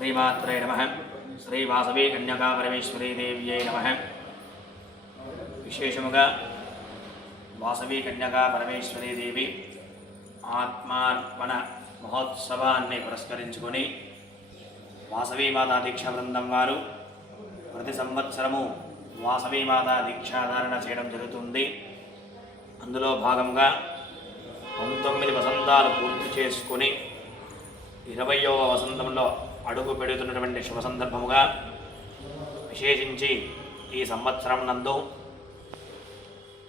శ్రీమాత్రే నమ. శ్రీ వాసవి కన్యకా పరమేశ్వరీ దేవ్యై నమ. విశేషముగా వాసవి కన్యకా పరమేశ్వరీ దేవి ఆత్మార్పణ మహోత్సవాన్ని పురస్కరించుకొని వాసవి మాతా దీక్షా బృందం వారు ప్రతి సంవత్సరము వాసవి మాతా దీక్షాధారణ చేయడం జరుగుతుంది. అందులో భాగంగా పంతొమ్మిది వసంతాలు పూర్తి చేసుకొని ఇరవయో వసంతంలో అడుగు పెడుతున్నటువంటి శుభ సందర్భముగా విశేషించి ఈ సంవత్సరం నందు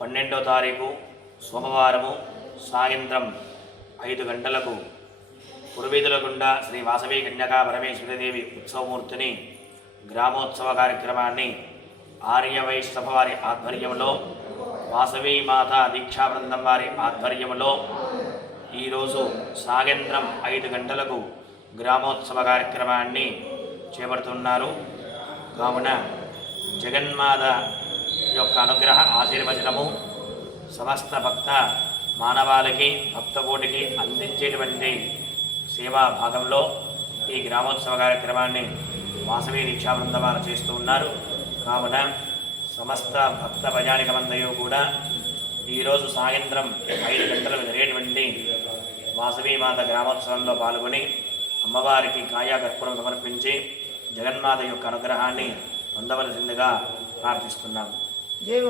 పన్నెండో తారీఖు సోమవారము సాయంత్రం ఐదు గంటలకు పురవీధుల గుండా శ్రీ వాసవి కన్యకా పరమేశ్వరదేవి ఉత్సవమూర్తిని గ్రామోత్సవ కార్యక్రమాన్ని ఆర్యవైష్ణవ వారి ఆధ్వర్యంలో వాసవి మాత దీక్షా బృందం వారి ఆధ్వర్యంలో ఈరోజు సాయంత్రం ఐదు గంటలకు గ్రామోత్సవ కార్యక్రమాన్ని చేపడుతున్నారు. కావున జగన్మాత యొక్క అనుగ్రహ ఆశీర్వచనము సమస్త భక్త మానవాళికి భక్తకోటికి అందించేటువంటి సేవా భాగంలో ఈ గ్రామోత్సవ కార్యక్రమాన్ని వాసవి దీక్షా చేస్తూ ఉన్నారు. కావున సమస్త భక్త ప్రజానికమందయూ కూడా ఈరోజు సాయంత్రం ఐదు గంటలకు జరిగేటువంటి వాసవీమాత గ్రామోత్సవంలో పాల్గొని అమ్మవారికి కాయాకర్పూరం సమర్పించి జగన్మాత యొక్క అనుగ్రహాన్ని పొందవలసిందిగా ప్రార్థిస్తున్నాం.